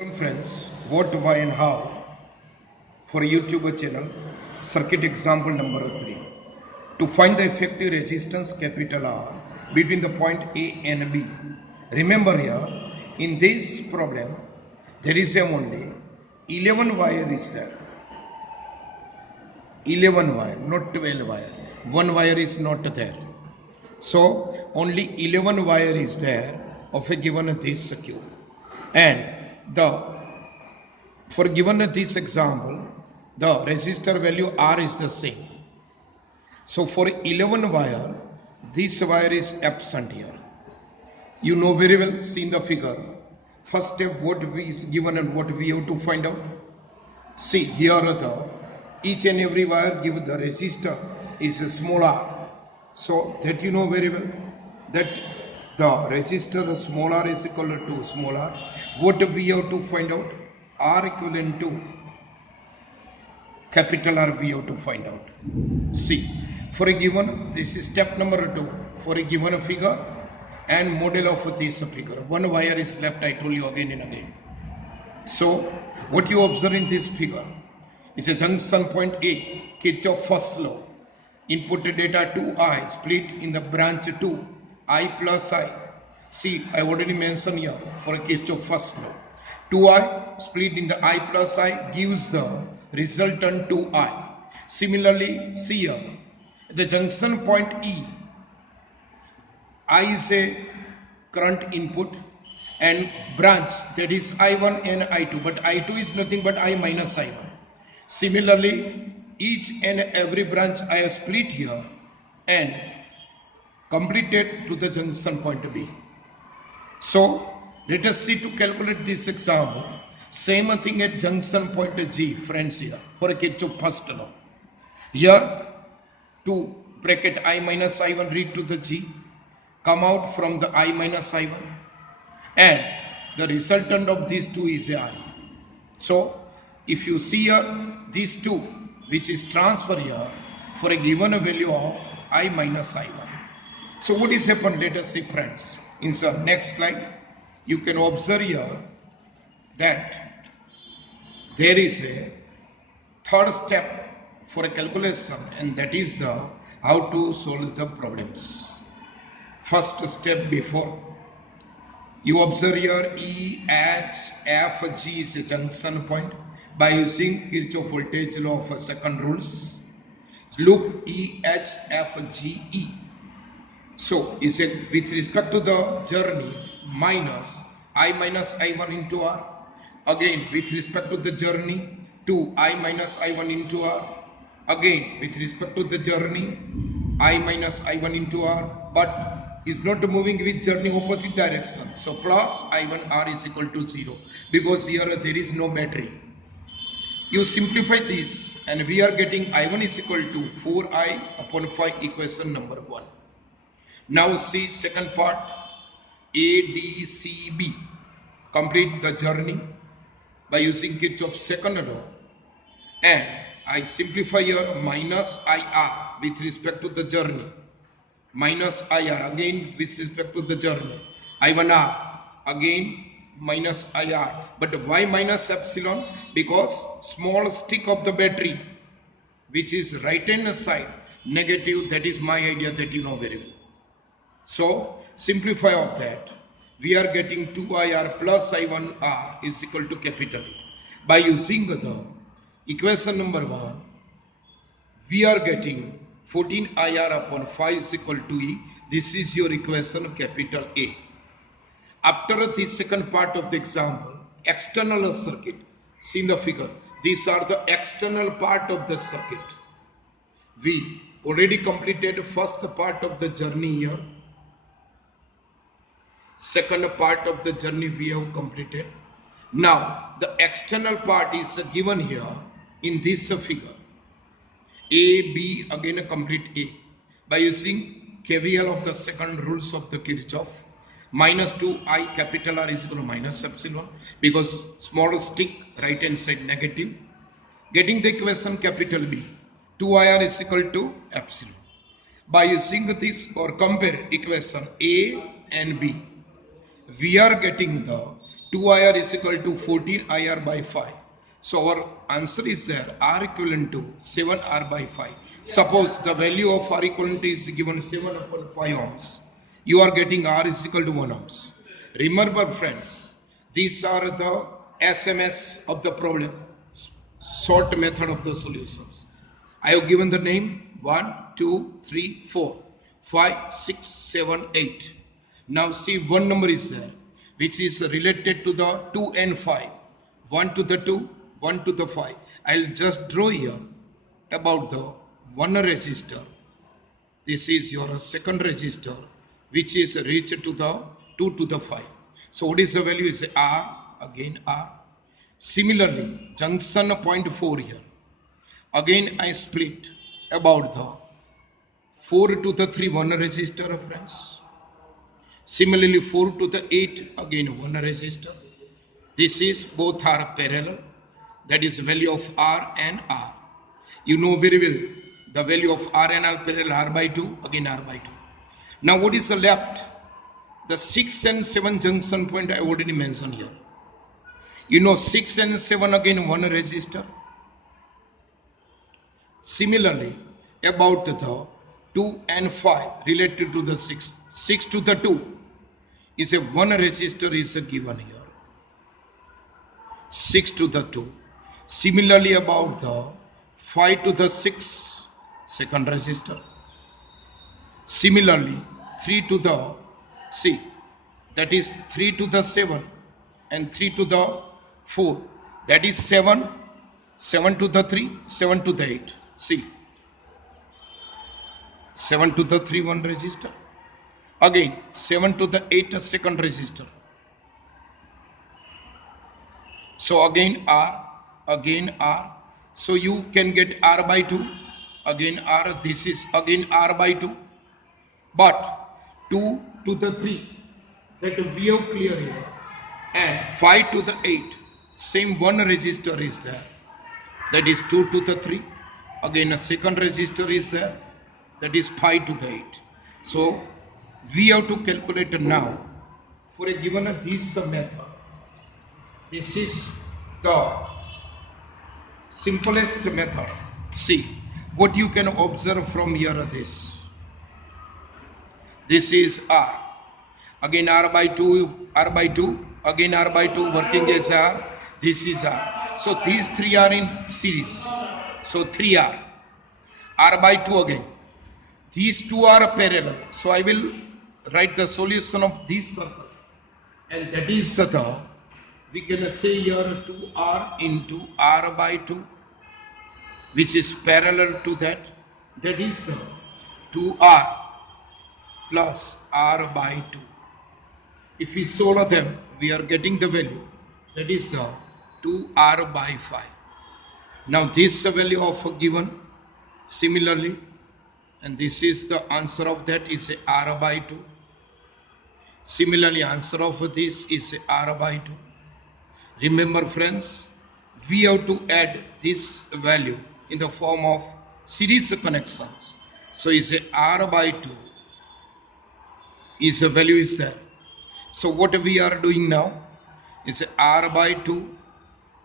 Friends, what, why and how for a YouTuber channel, circuit example number 3. To find the effective resistance capital R between the point A and B. Remember here, in this problem, there is only 11 wire is there. 11 wire, not 12 wire. One wire is not there. So, only 11 wire is there of a given this circuit. And for given this example, the resistor value R is the same. So for 11 wire, this wire is absent here. You know very well, see in the figure. First step, what is given and what we have to find out. See, here each and every wire give the resistor is a small r. So that you know very well, that the resistor small r is equal to small r. What we have to find out? R equivalent to capital R we have to find out. See, for a given, this is step number 2. For a given figure and model of this figure, one wire is left, I told you again and again. So, what you observe in this figure is a junction point A, Kirchhoff first law. Input data 2I split in the branch 2, I plus I. See, I already mentioned here for Kirchhoff first law. 2I split in the I plus I gives the resultant 2I. Similarly, see here, the junction point E, I is a current input and branch, that is I1 and I2, but I2 is nothing but I minus I1. Similarly, each and every branch I have split here and completed to the junction point B. So, let us see to calculate this example. Same thing at junction point G, friends, here for a Kirchhoff first law. Here, to bracket I minus I1 read to the G, come out from the I minus I1, and the resultant of these two is a I. So, if you see here, these two, which is transfer here for a given value of I minus I1. So, what is happened? Let us see, friends. In the next slide, you can observe here that there is a third step for a calculation, and that is the how to solve the problems. First step before, you observe here E, H, F, G is a junction point. By using Kirchhoff voltage law of second rules, look E, H, F, G, E. So, is it with respect to the journey minus I minus I1 into R. Again, with respect to the journey to I minus I1 into R. Again, with respect to the journey I minus I1 into R. But is not moving with journey opposite direction. So, plus I1 R is equal to 0. Because here there is no battery. You simplify this and we are getting I1 is equal to 4I upon 5 equation number 1. Now see second part, A, D, C, B. Complete the journey by using Kirchhoff's second law. And I simplify here minus IR with respect to the journey. Minus IR again with respect to the journey. I1R again minus IR. But why minus epsilon? Because small stick of the battery, which is right hand side negative, that is my idea that you know very well. So, simplify of that, we are getting 2IR plus I1R is equal to capital E. By using the equation number 1, we are getting 14IR upon 5 is equal to E. This is your equation capital A. After the second part of the example, external circuit, see in the figure, these are the external part of the circuit. We already completed first part of the journey here. Second part of the journey we have completed. Now, the external part is given here in this figure. A, B, again a complete A. By using KVL of the second rules of the Kirchhoff, minus 2I capital R is equal to minus epsilon, because small stick right hand side negative. Getting the equation capital B, 2IR is equal to epsilon. By using this or compare equation A and B, we are getting the 2 IR is equal to 14 IR by 5. So our answer is there, R equivalent to 7 R by 5. Suppose the value of R equivalent is given 7 upon 5 ohms. You are getting R is equal to 1 ohms. Remember friends, these are the SMS of the problem, short method of the solutions. I have given the name 1, 2, 3, 4, 5, 6, 7, 8. Now see one number is there which is related to the 2 and 5. 1 to the 2, 1 to the 5. I'll just draw here about the 1 register. This is your second register which is reached to the 2 to the 5. So what is the value is R, again R. Similarly, junction point 4 here. Again I split about the 4 to the 3 1 register friends. Similarly 4 to the 8 again 1 register. This is both are parallel. That is value of R and R. You know very well the value of R and R parallel R by 2 again R by 2. Now what is the left? The 6 and 7 junction point I already mentioned here. You know 6 and 7 again 1 resistor. Similarly about the 2 and 5 related to the 6. 6 to the 2 is a 1 resistor is given here. 6 to the 2. Similarly about the 5 to the 6 second resistor. Similarly 3 to the see that is 3 to the 7 and 3 to the 4 that is 7 7 to the 3 7 to the 8 see 7 to the 3 1 resistor again 7 to the 8 a second resistor. So again R, so you can get R by 2 again R, this is again R by 2, but 2 to the 3 that we have clear here and 5 to the 8 same 1 resistor is there, that is 2 to the 3 again a second resistor is there, that is 5 to the 8. So we have to calculate now for a given this method. This is the simplest method. See what you can observe from here. This is R. Again R by 2, again R by 2 working as R. This is R. So these three are in series. So 3R. R by 2 again. These two are parallel. So I will write the solution of this circle. And that is the, we can say here 2R into R by 2, which is parallel to that. That is the 2R plus R by 2. If we solve them, we are getting the value. That is the 2R by 5. Now this value of given similarly, and this is the answer of that is R by 2. Similarly, answer of this is R by 2. Remember friends, we have to add this value in the form of series connections. So is R by 2 is a value is there. So what we are doing now is R by 2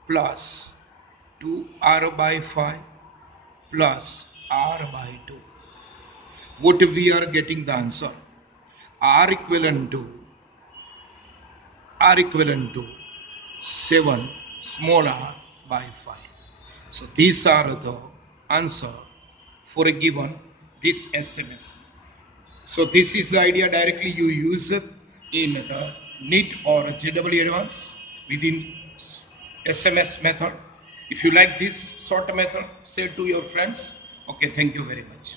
plus 2R by 5 plus R by 2. What we are getting the answer? R equivalent to 7 small r by 5. So these are the answer for a given this SMS. So this is the idea directly you use it in the NEET or JEE Advanced within SMS method. If you like this short method, say to your friends. Okay, thank you very much.